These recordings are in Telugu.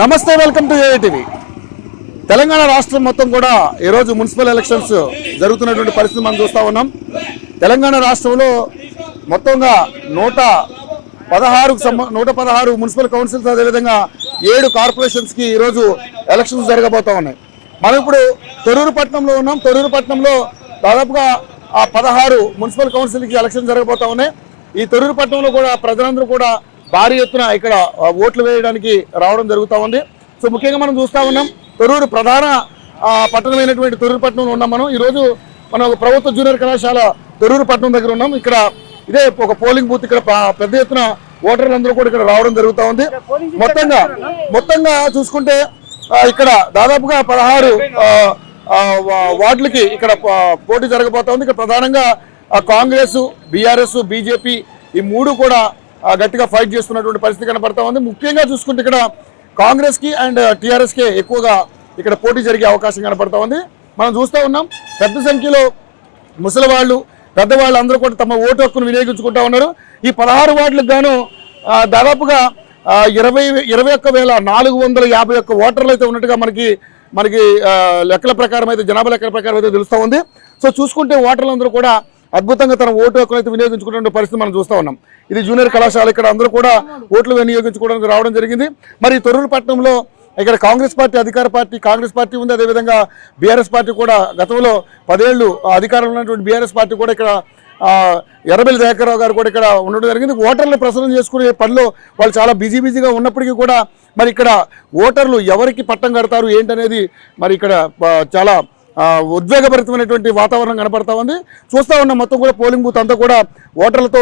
నమస్తే, వెల్కమ్ టు ఏఐటీవీ. తెలంగాణ రాష్ట్రం మొత్తం కూడా ఈరోజు మున్సిపల్ ఎలక్షన్స్ జరుగుతున్నటువంటి పరిస్థితి మనం చూస్తూ ఉన్నాం. తెలంగాణ రాష్ట్రంలో మొత్తంగా 116 మున్సిపల్ కౌన్సిల్స్, అదేవిధంగా 7 కార్పొరేషన్స్కి ఈరోజు ఎలక్షన్స్ జరగబోతూ ఉన్నాయి. మనం ఇప్పుడు తొర్రూరు పట్టణంలో ఉన్నాం. తొర్రూరు పట్టణంలో దాదాపుగా 16 మున్సిపల్ కౌన్సిల్కి ఎలక్షన్ జరగబోతూ ఉన్నాయి. ఈ తొర్రూరు పట్టణంలో కూడా ప్రజలందరూ కూడా భారీ ఎత్తున ఇక్కడ ఓట్లు వేయడానికి రావడం జరుగుతూ ఉంది. సో ముఖ్యంగా మనం చూస్తూ ఉన్నాం, తొర్రూరు ప్రధాన పట్టణమైనటువంటి తొర్రూరు పట్టణంలో ఉన్నాం. ఈరోజు మనం ప్రభుత్వ జూనియర్ కళాశాల తొర్రూరు పట్టణం దగ్గర ఉన్నాం. ఇక్కడ ఇదే ఒక పోలింగ్ బూత్. ఇక్కడ పెద్ద ఎత్తున ఓటర్లందరూ కూడా ఇక్కడ రావడం జరుగుతూ ఉంది. మొత్తంగా చూసుకుంటే ఇక్కడ దాదాపుగా 16 వార్డులకి ఇక్కడ పోటీ జరగబోతా ఉంది. ఇక్కడ ప్రధానంగా కాంగ్రెస్, బీఆర్ఎస్, బీజేపీ ఈ 3 కూడా గట్టిగా ఫైట్ చేస్తున్నటువంటి పరిస్థితి కనపడతా ఉంది. ముఖ్యంగా చూసుకుంటే ఇక్కడ కాంగ్రెస్కి అండ్ టీఆర్ఎస్కి ఎక్కువగా ఇక్కడ పోటీ జరిగే అవకాశం కనపడతా ఉంది. మనం చూస్తూ ఉన్నాం, పెద్ద సంఖ్యలో ముసలివాళ్ళు, పెద్దవాళ్ళు అందరూ కూడా తమ ఓటు హక్కును వినియోగించుకుంటా ఉన్నారు. ఈ 16 వార్డులకు గాను దాదాపుగా 21,451 ఓటర్లు అయితే ఉన్నట్టుగా మనకి లెక్కల ప్రకారం అయితే, జనాభా లెక్కల ప్రకారం అయితే తెలుస్తూ ఉంది. సో చూసుకుంటే ఓటర్లందరూ కూడా అద్భుతంగా తన ఓటు హక్కును అయితే వినియోగించుకునే పరిస్థితి మనం చూస్తూ ఉన్నాం. ఇది జూనియర్ కళాశాల. ఇక్కడ అందరూ కూడా ఓట్లు వినియోగించుకోవడానికి రావడం జరిగింది. మరి తొర్రూరు పట్టణంలో ఇక్కడ కాంగ్రెస్ పార్టీ అధికార పార్టీ కాంగ్రెస్ పార్టీ ఉంది. అదేవిధంగా బీఆర్ఎస్ పార్టీ కూడా గతంలో 10 ఏళ్ళు అధికారంలో ఉన్నటువంటి బీఆర్ఎస్ పార్టీ కూడా ఇక్కడ ఎర్రబెల్లి దయాకర్రావు గారు కూడా ఇక్కడ ఉండడం జరిగింది. ఓటర్లు ప్రసరణ చేసుకునే పనిలో వాళ్ళు చాలా బిజీగా ఉన్నప్పటికీ కూడా మరి ఇక్కడ ఓటర్లు ఎవరికి పట్టం కడతారు ఏంటనేది మరి ఇక్కడ చాలా ఉద్వేగభరితమైనటువంటి వాతావరణం కనపడతా ఉంది. చూస్తూ ఉన్న మొత్తం కూడా పోలింగ్ బూత్ అంతా కూడా ఓటర్లతో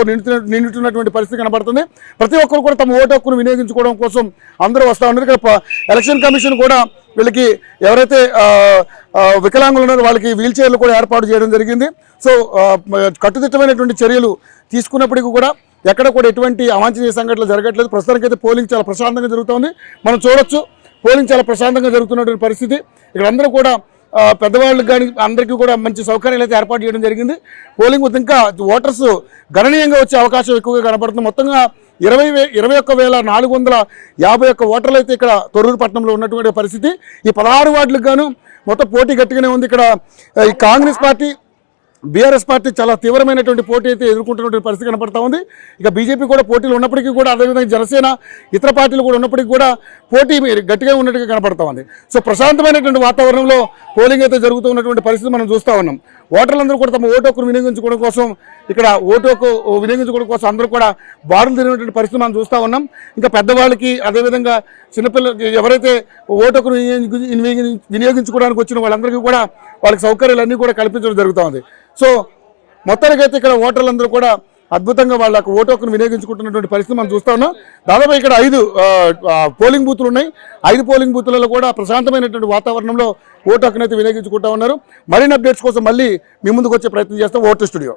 నిండుతున్నటువంటి పరిస్థితి కనపడుతుంది. ప్రతి ఒక్కరు కూడా తమ ఓటు హక్కును వినియోగించుకోవడం కోసం అందరూ వస్తూ ఉన్నారు. ఇక్కడ ఎలక్షన్ కమిషన్ కూడా వీళ్ళకి ఎవరైతే వికలాంగులు ఉన్నారో వాళ్ళకి వీల్ చైర్లు కూడా ఏర్పాటు చేయడం జరిగింది. సో కట్టుదిట్టమైనటువంటి చర్యలు తీసుకున్నప్పటికీ కూడా ఎక్కడ కూడా ఎటువంటి అవాంఛనీయ సంఘటనలు జరగట్లేదు. ప్రస్తుతానికైతే పోలింగ్ చాలా ప్రశాంతంగా జరుగుతుంది. మనం చూడొచ్చు, పోలింగ్ చాలా ప్రశాంతంగా జరుగుతున్నటువంటి పరిస్థితి. ఇక్కడ అందరూ కూడా పెద్దవాళ్ళకి కానీ అందరికీ కూడా మంచి సౌకర్యాలు అయితే ఏర్పాటు చేయడం జరిగింది. పోలింగ్ బూత్ ఇంకా ఓటర్స్ గణనీయంగా వచ్చే అవకాశం ఎక్కువగా కనపడుతుంది. మొత్తంగా 21,451 ఓటర్లు అయితే ఇక్కడ తొర్రూరు పట్టణంలో ఉన్నటువంటి పరిస్థితి. ఈ 16 వార్డులకు గాను మొత్తం పోటీ గట్టిగానే ఉంది. ఇక్కడ ఈ కాంగ్రెస్ పార్టీ, బీఆర్ఎస్ పార్టీ చాలా తీవ్రమైనటువంటి పోటీ అయితే ఎదుర్కొంటున్నటువంటి పరిస్థితి కనపడతా ఉంది. ఇక బీజేపీ కూడా పోటీలు ఉన్నప్పటికీ కూడా, అదేవిధంగా జనసేన ఇతర పార్టీలు కూడా ఉన్నప్పటికీ కూడా పోటీ గట్టిగా ఉన్నట్టుగా కనపడతా ఉంది. సో ప్రశాంతమైనటువంటి వాతావరణంలో పోలింగ్ అయితే జరుగుతూ ఉన్నటువంటి పరిస్థితి మనం చూస్తూ ఉన్నాం. ఓటర్లందరూ కూడా తమ ఓటు హక్కును వినియోగించుకోవడం కోసం, ఇక్కడ ఓటు హక్కు వినియోగించుకోవడం కోసం అందరూ కూడా బారులు తిరిగినటువంటి పరిస్థితి మనం చూస్తూ ఉన్నాం. ఇంకా పెద్దవాళ్ళకి, అదేవిధంగా చిన్నపిల్లలకి, ఎవరైతే ఓటు హక్కును వినియోగించుకోవడానికి వచ్చిన వాళ్ళందరికీ కూడా వాళ్ళకి సౌకర్యాలన్నీ కూడా కల్పించడం జరుగుతూ ఉంది. సో మొత్తానికైతే ఇక్కడ ఓటర్లందరూ కూడా అద్భుతంగా వాళ్ళ ఓటు హక్కును వినియోగించుకుంటున్నటువంటి పరిస్థితి మనం చూస్తూ ఉన్నాం. దాదాపు ఇక్కడ 5 పోలింగ్ బూతులు ఉన్నాయి. 5 పోలింగ్ బూతులలో కూడా ప్రశాంతమైనటువంటి వాతావరణంలో ఓటు హక్కును అయితే వినియోగించుకుంటూ ఉన్నారు. మరిన్ని అప్డేట్స్ కోసం మళ్ళీ మీ ముందుకు వచ్చే ప్రయత్నం చేస్తాం. Vote studio.